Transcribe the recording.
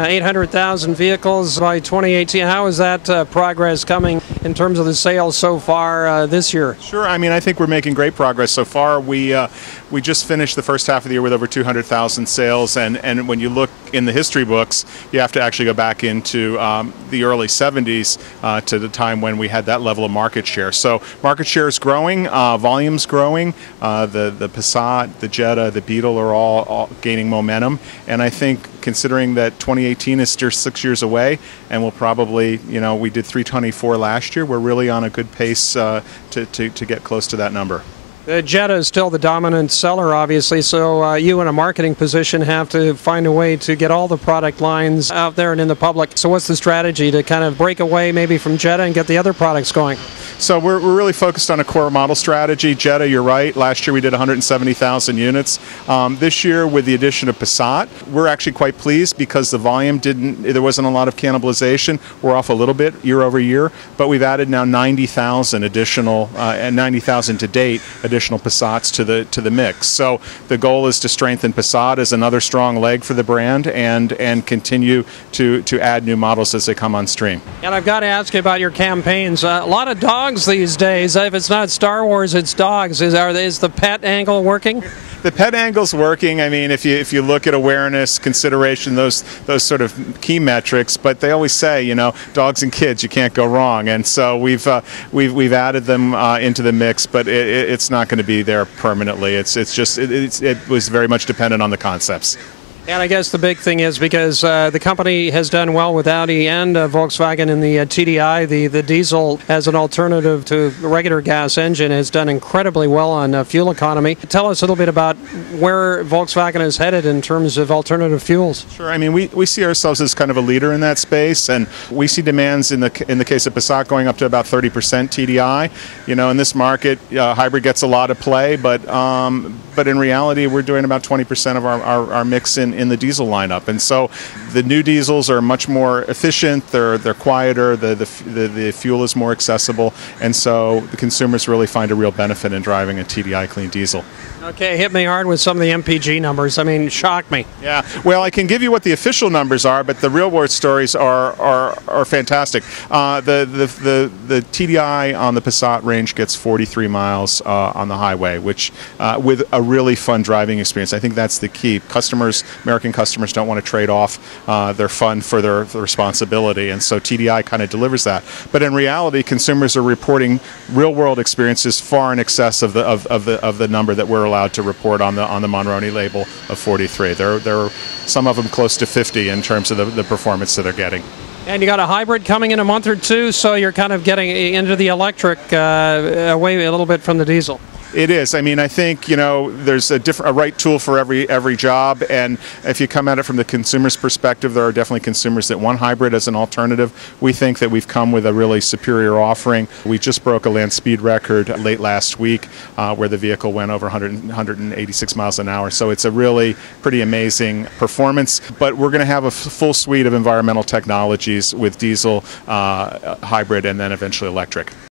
800,000 vehicles by 2018. How is that progress coming in terms of the sales so far this year? Sure. I think we're making great progress so far. We just finished the first half of the year with over 200,000 sales, and when you look in the history books, you have to actually go back into the early 70s to the time when we had that level of market share. So market share is growing, volume's growing. The Passat, the Jetta, the Beetle are all gaining momentum, and I think considering that 2018 is still 6 years away, and we'll probably, we did 324 last year, we're really on a good pace to get close to that number. The Jetta is still the dominant seller, obviously, so you in a marketing position have to find a way to get all the product lines out there and in the public. So what's the strategy to kind of break away maybe from Jetta and get the other products going? So we're really focused on a core model strategy. Jetta, you're right, last year we did 170,000 units. This year, with the addition of Passat, we're actually quite pleased because the volume there wasn't a lot of cannibalization. We're off a little bit year over year, but we've added now 90,000 additional, and 90,000 to date, additional Passats to the mix. So the goal is to strengthen Passat as another strong leg for the brand and continue to add new models as they come on stream. And I've got to ask you about your campaigns. A lot of dogs these days. If it's not Star Wars, it's dogs. Is the pet angle working? The pet angle's working. If you look at awareness, consideration, those sort of key metrics, but they always say, dogs and kids, you can't go wrong. And so we've added them into the mix, but it's not going to be there permanently. It was very much dependent on the concepts. And I guess the big thing is because the company has done well with Audi and Volkswagen in the TDI, the diesel as an alternative to the regular gas engine has done incredibly well on fuel economy. Tell us a little bit about where Volkswagen is headed in terms of alternative fuels. Sure. We see ourselves as kind of a leader in that space, and we see demands in the case of Passat going up to about 30% TDI. In this market, hybrid gets a lot of play, but in reality, we're doing about 20% of our mix in the diesel lineup, and so the new diesels are much more efficient. They're quieter. The fuel is more accessible, and so the consumers really find a real benefit in driving a TDI clean diesel. Okay, hit me hard with some of the MPG numbers. Shock me. Yeah, well, I can give you what the official numbers are, but the real world stories are fantastic. The TDI on the Passat range gets 43 miles on the highway, which with a really fun driving experience. I think that's the key. American customers don't want to trade off their fun for their responsibility, and so TDI kind of delivers that. But in reality, consumers are reporting real world experiences far in excess of the number that we're allowed to report on the Mahoney label of 43. There are some of them close to 50 in terms of the performance that they're getting. And you got a hybrid coming in a month or two, so you're kind of getting into the electric away a little bit from the diesel. It is. I think there's a right tool for every job, and if you come at it from the consumer's perspective, there are definitely consumers that want hybrid as an alternative. We think that we've come with a really superior offering. We just broke a land speed record late last week, where the vehicle went over 186 miles an hour. So it's a really pretty amazing performance. But we're going to have a full suite of environmental technologies with diesel, hybrid, and then eventually electric.